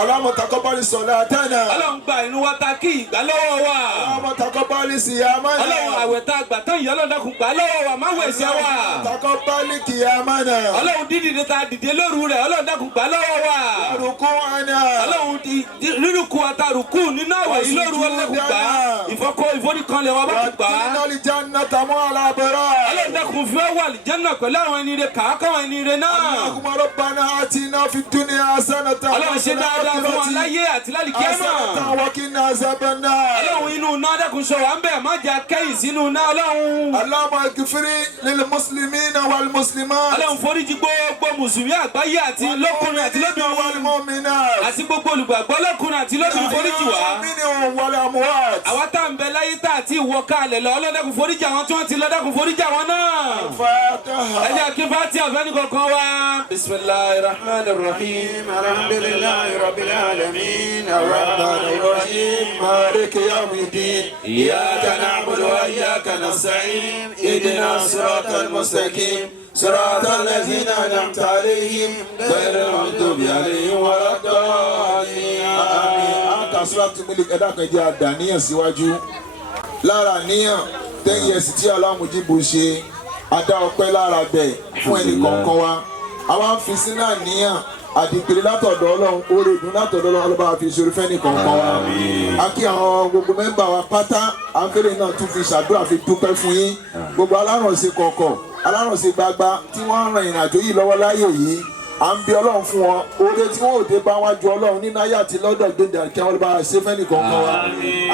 Allahumma taqabbal salatana. Ọlọ́run gba inú wa ta kí ìgbà lọ́wọ́ wa. Allahumma taqabbal siyamana. Ọlọ́run àwẹ̀ tá a gbà tán ìyá Ọlọ́run dákun gbà lọ́wọ́ wa má wẹ̀ ṣẹ́ wa. Taqabbal qiyamana. Ọlọ́run dídìde ta dìde lóru rẹ̀ Ọlọ́run dákun gbà lọ́wọ́ wa. Ruku'ana. Ọlọ́run rírùkù àtàrùkù nínú àwẹ̀ yìí lóru Ọlọ́run gbà ìforíkanlẹ̀ wa bá kú gbà. Wàtínàlì jannata ma'al abrar. Ọlọ́run dákun fi wà àlìjánnà pẹ̀lú àwọn ẹni rẹ̀ kàákàwọn ẹni rẹ̀ náà. Allahumma rabbana atina fid dunya hasanatan. Ọlọ́run ṣe dáadáa fún wa láyé àti lálìkíyámà. hasanatan wa qina azaban nar. Ọlọ́run inú náà dákun ṣọ́ wa ń bẹ̀ má jẹ́ akẹ́yìn sínú náà Ọlọ́run. Allahumma ighfir lil muslimina wal muslimat. Ọlọ́run foríjì gbogbo mùsùlùmí àgbáyé àti lọ́kùnrin àti lóbìnrin wal mu'minat. àti gbogbo olùgbàgbọ́ lọ́kùnrin àti lóbìnrin foríjì wá. minhum wal amwat. àwa tá ń bẹ láyé tá àti ìwọ kalẹ̀ lọ Ọlọ́run dákun foríjì àwọn tí wọ́n ti lọ dákun foríjì àwọn náà. Fatiha. ẹ jẹ́ kí Fatiha àfẹ́ni kankan wá. bismillahir rahmanir rahim. alhamdulillahi rabbil alamin arrahmanir rahim maliki yawmiddin iyyaka na'budu wa iyyaka nasta'in ihdinas siratal mustaqim siratal ladzina an'amta alayhim ghayril maghdubi alayhim waladdallin àmín. Suratul Mulk ẹ̀dá kan jẹ́ àdàníyàn síwájú lára níyàn tẹ́yìn ẹ̀sìn tí alámùjíbù ṣe adá ọpẹ́ lára bẹ̀ fún ẹnì kọ̀ọ̀kan wa àwa ń fi sínú àníyàn àdìpèlè látọ̀dọ̀ Ọlọ́run oore ìdùnnú látọ̀dọ̀ Ọlọ́run ọlọ́ba àfi ìṣòro fẹ́ni kọ̀ọ̀kan wa a kí àwọn gbogbo mẹ́mbà wa pátá àǹfẹ̀rẹ̀ náà tún fi ṣàdúrà fi dúpẹ́ fún yín gbogbo alárànṣe kọ̀ọ̀kọ̀ alárànṣe gbagba tí wọ́n ń ran ìrìnàjò yìí lọ́wọ́ láyè yìí à ń bí Ọlọ́run fún wọn oore tí wọn ò dé bá wájú Ọlọ́run nínú ayé àti lọ́dọ̀ gbẹ̀dẹ̀ kí wọ́n bá ṣe fẹ́ nìkọ̀ọ̀kan wa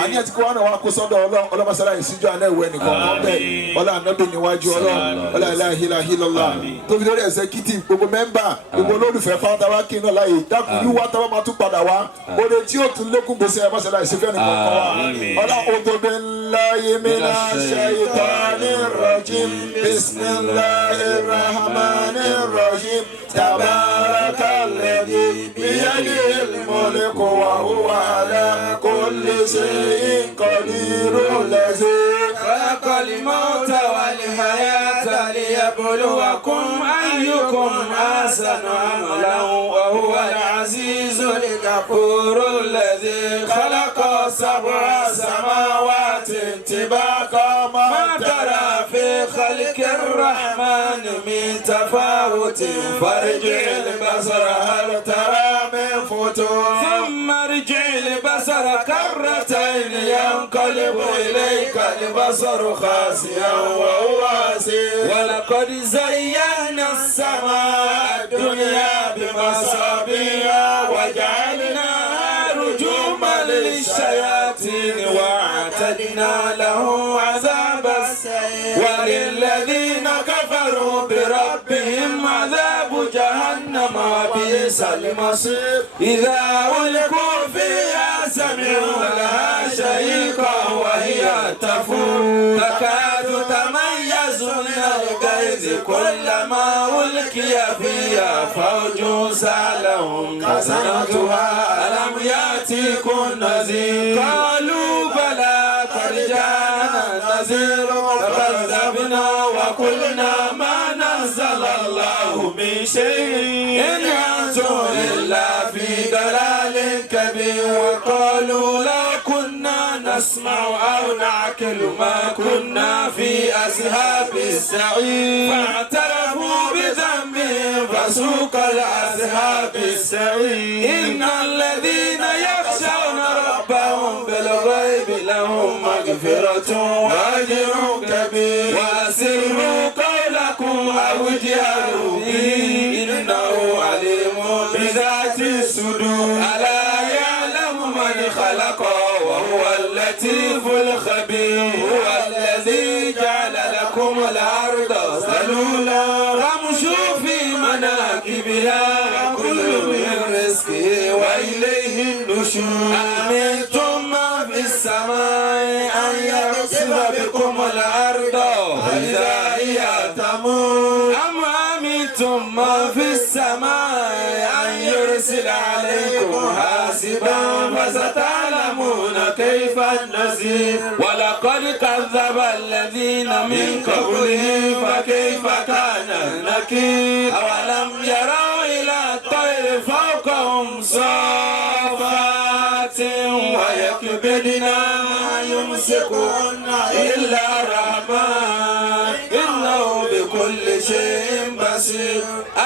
àníyàn tí kò wá náà wá kó sọ́dọ̀ Ọlọ́run ọlọ́mọṣẹ́lá ìṣíjú àná ìwé nìkọ̀ọ̀kan bẹ́ẹ̀ ọlá ànábì níwájú Ọlọ́run ọlá ìlàhílọ́lá tó fi lórí ẹ̀sẹ̀ kìtì gbogbo mẹ́mbà gbogbo olólùfẹ́ fáwọn kí iná láàyè dákun yíwá táwọn máa tún padà wá oore tí ó tún lékún gbèsè ẹ̀mọ́ṣẹ́lá ìṣífẹ́ nìkọ̀ọ̀kan wa ọlá billahi minash shaitanir rajim bismillahir rahmanir rahim تبارك الذي بيده الملك وهو على كل شيء قدير الذي خلق الموت والحياة ليبلوكم أيكم أحسن عملا وهو العزيز الغفور الذي خلق 7 سماوات طباقا ما ترى في خلق الرحمن من تفاوت فارجع البصر هل ترى من فتور ثم ارجع البصر كرتين ينقلب إليك البصر خاسئا وهو حسير ولقد زينا السماء الدنيا بمصابيح وجعلناها رجوما للشياطين وأعتدنا لهم عذاب السعير وللذين كفروا بربهم عذاب جهنم وبئس المصير إذا ألقوا فيها سمعوا لها شهيقا وهي تفور تكاد تميز من الغيظ كلما ألقي فيها فوج سألهم خزنتها ألم يأتكم نذير قالوا بلى قد جاءنا نذير فكذبنا وقلنا ما نزل الله من شيء إن أنتم إلا في ضلال كبير وقالوا لو كنا نسمع أو نعقل ما كنا في أصحاب السعير فاعترفوا بذنبهم فسوق لأصحاب السعير إن الذين يخشون ربهم بالغيب لهم مغفرة وأجر كبير وأسروا قولكم أو اجهروا به إنه عليم بذات الصدور ألا يعلم من خلق وهو اللطيف الخبير هو الذي جعل لكم الأرض ذلولا فامشوا في مناكبها كل من رزقه وإليه النشور أأمنتم من في السماء أن يخسف بكم الأرض فإذا هي تمور أم أمنتم من في السماء أن يرسل عليكم حاسبا فستعلمون كيف النذير ولقد كذب الذين من قبلهم فكيف كان النكير أولم يروا إلى الطير فوقهم صافات ويكبدنا ما يمسكون إلا الرحمن إنه بكل شيء بصير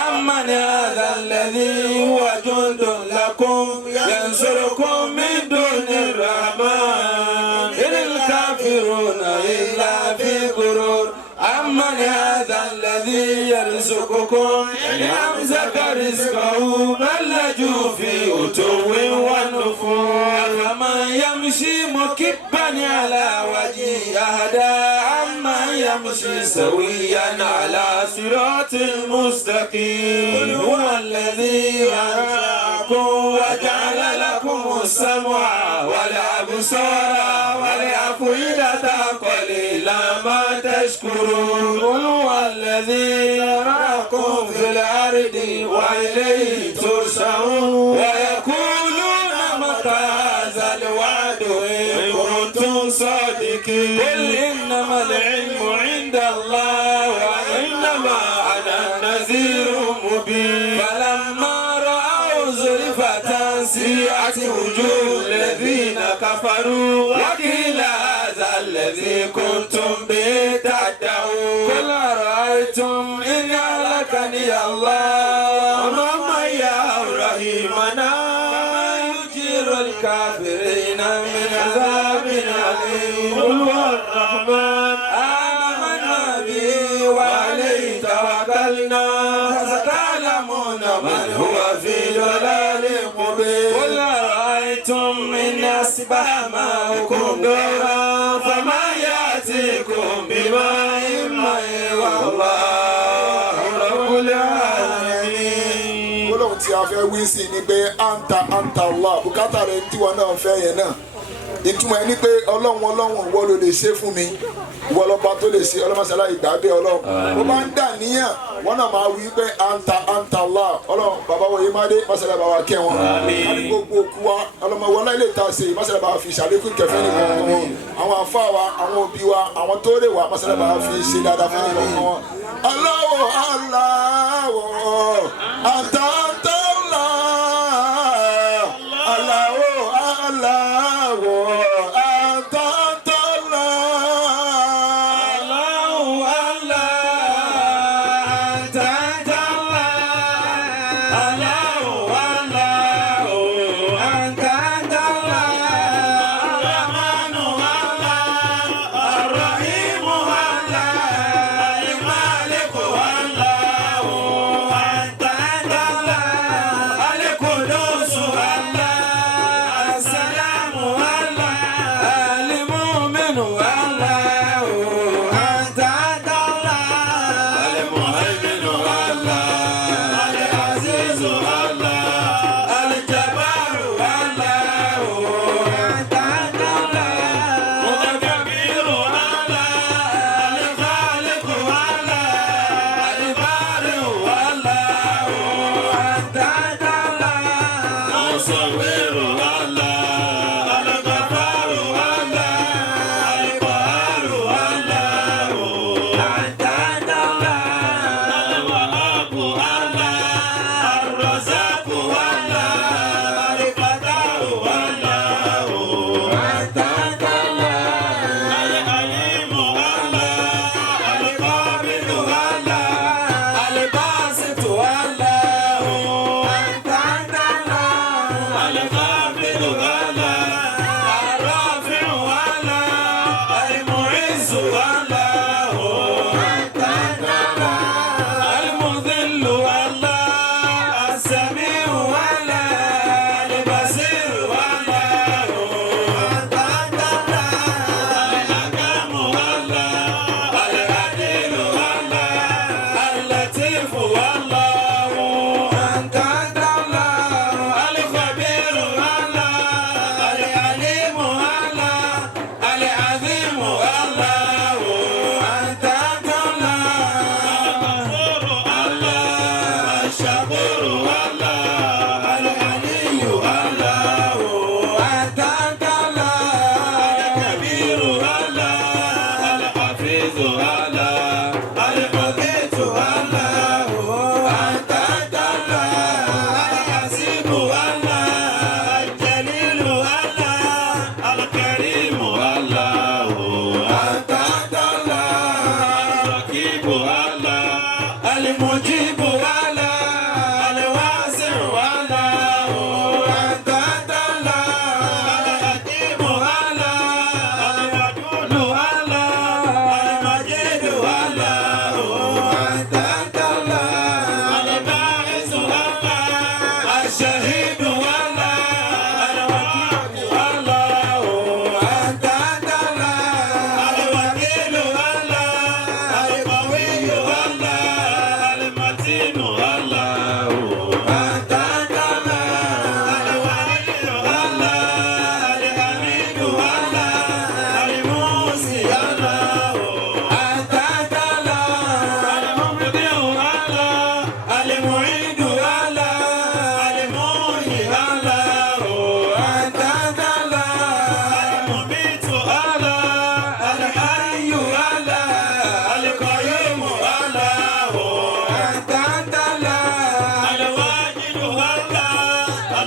أمن هذا الذي هو جند لكم ينصركم من دون الرحمن إن الكافرون إلا في غرور أمن هذا الذي يرزقكم إن أمسك رزقه بل لجوا في عتو ونفور أفمن يمشي مكبا على وجهه أهدى أمن يمشي سويا على صراط مستقيم هو الذي أنشأكم وجعل لكم السمع والأبصار والأفئدة قليلا ما تشكرون قل هو الذي يراكم في الأرض وإليه ترجعون ويقولون متى هذا الوعد إن كنتم صادقين قل إنما العلم عند الله وإنما أنا نذير مبين فلما رأوا زلفة سيئت وجوه الذين كفروا وقيل هذا الذي كنتم به تدعون قل أرأيتم إن أهلكني الله ومن يهب رحيمنا يجير الكافرين من عذاب أليم قل هو الرحمن آمنا به وعليه توكلنا فستعلمون من هو في ضلال مبين قل أرأيتم إن أصبح ماؤكم غورا فما يأتيكم بماء معين والله رب العالمين. gbólóhùn tí a fẹ́ wí sí ni pé anta Allah bùkátà rẹ̀ tí wọn náà fẹ́ yẹn náà ìtumọ̀ ẹni pé ọlọ́run ìwọ ló lè ṣe fún mi ìwọ lọ́ba tó lè ṣe ọlọ́mọṣẹ́lá ìgbà bẹ́ẹ̀ ọlọ́run ó máa ń dà níyàn wọn náà máa wí pé anta Allah ọlọ́run bàbá wọ yé má dé mọ́ṣẹ́lá bàbá kẹ́ wọn kárí gbogbo òkú wa ọlọ́mọ wọn náà lè ta ṣe mọ́ṣẹ́lá bàbá fi ṣàlékún kẹfẹ́ nìkan wọn àwọn àfa wa àwọn òbí wa àwọn tó rè wá mọ́ṣẹ́lá bàbá fi ṣe dáadáa fún nìkan wọn. Allahu Allahu anta Allah Allahu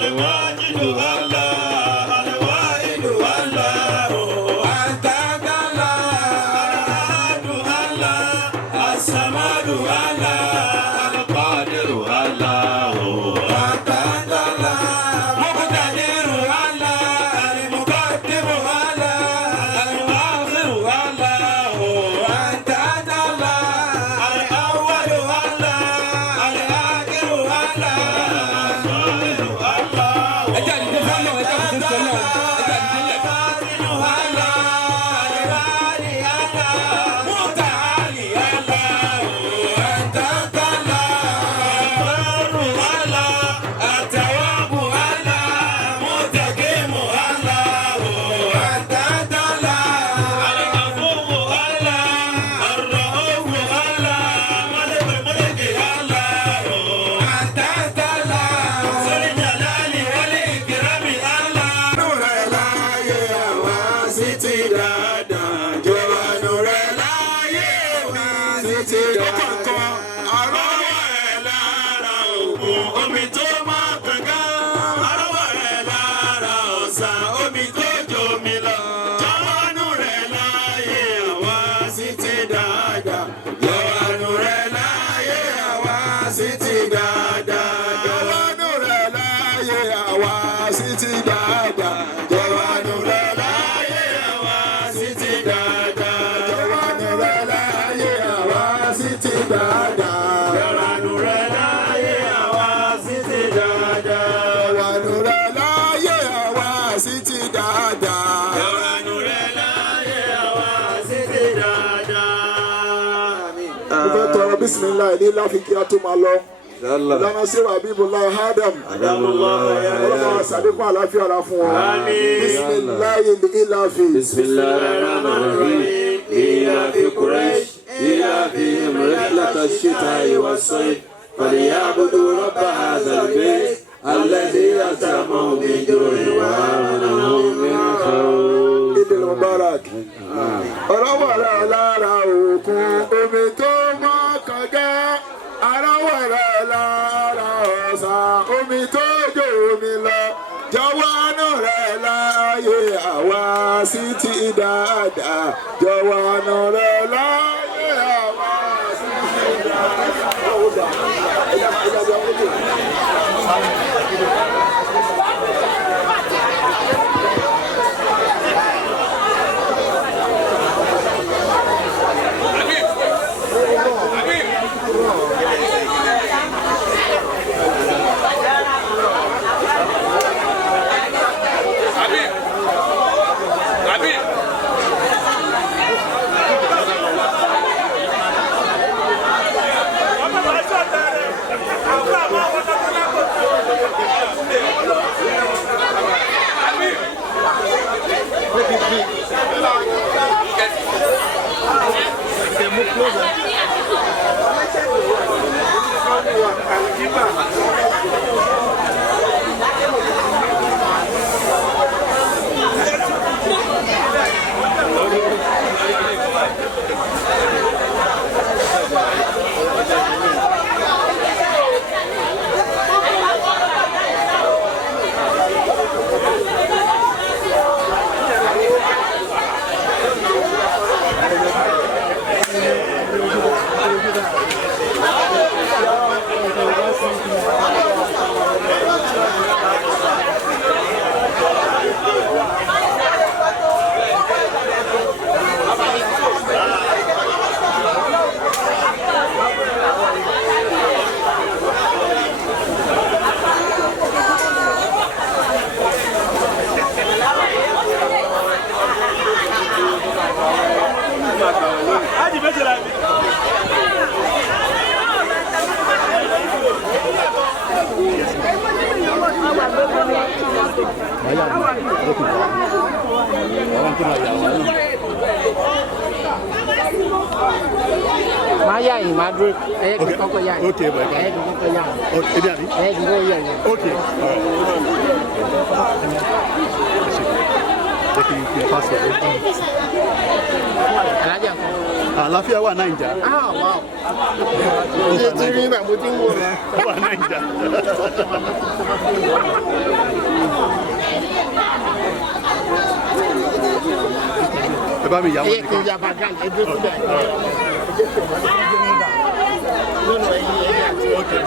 الماجد الله الواحد الله أنت الله الأحد الله الصمد الله القادر الله أنت الله مقتدر الله المقدم الله المؤخر الله أنت الله الأول الله الآخر بسم الله إلى فكرة مالو لنا سوى حبيب الله آدم الله صديق على في بسم الله إلى في بسم الله الرحمن الرحيم إلى في قريش إلى فيهم رحلة الشتاء والصيف فليعبدوا رب هذا البيت الذي أطعمهم من جوع وآمنهم من خوف. عيد المبارك. ọlọ́wọ́rẹ́ lára òkun omi tó mọ́ kànga aráwọ̀rẹ́ lára ọ̀sà omi tó jò omi lọ jọ̀wọ́ àánú rẹ̀ láàyè àwa sí ti dáadáa jọ̀wọ́ àánú rẹ̀ láàyè àwa sí ti dáadáa. Maya in Madrid. Okay, boy. Okay. Taking your passport. Àlàáfíà wà Naija. Wow. Ṣé ti rí mà mo ti ń wò lọ? Wà Naija. Ẹ bá mi yà wọ́n nìkan. Ìyá bàgá ẹ dúró síbẹ̀. Lọ́nà ẹ̀yìn àti ọ̀kẹ́.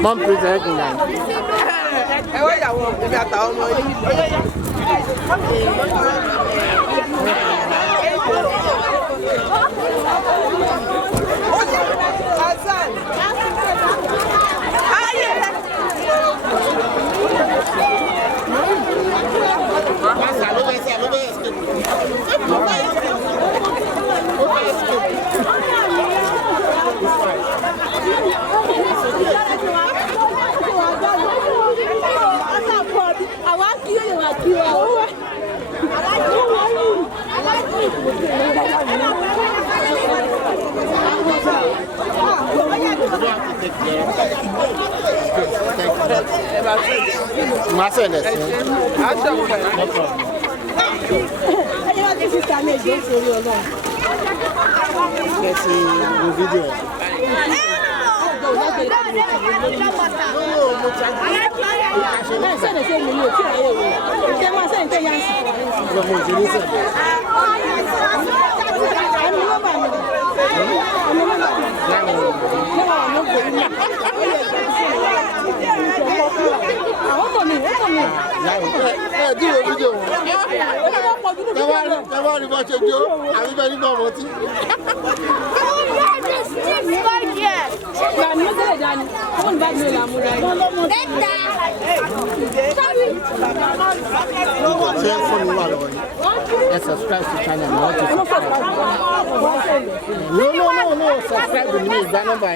Mom, please, I can learn. Ẹ wá ìyàwó èmi àtàwọn ọmọ yìí. Subscribe to channel. No. Subscribe to me. That number.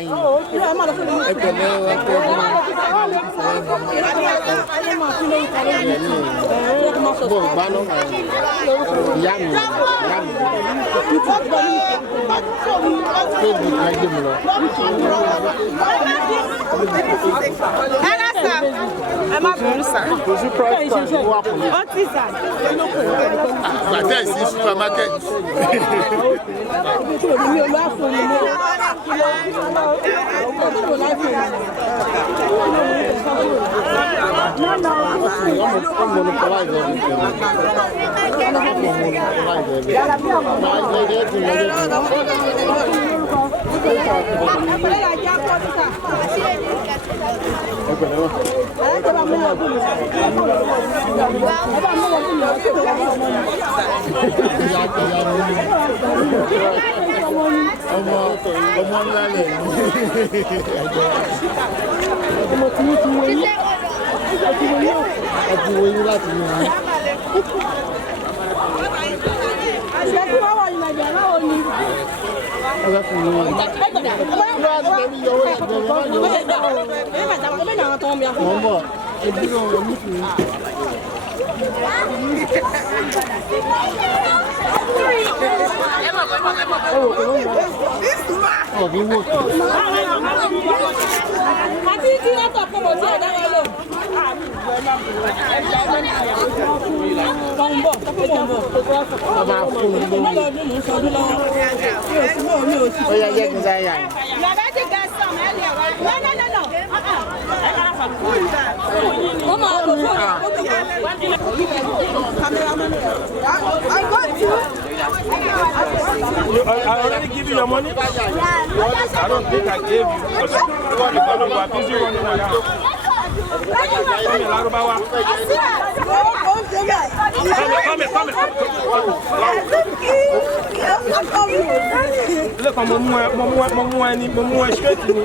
Supermarket. I already give you your money. I don't think I gave you because you are busy running around. Look, I'm straight to me.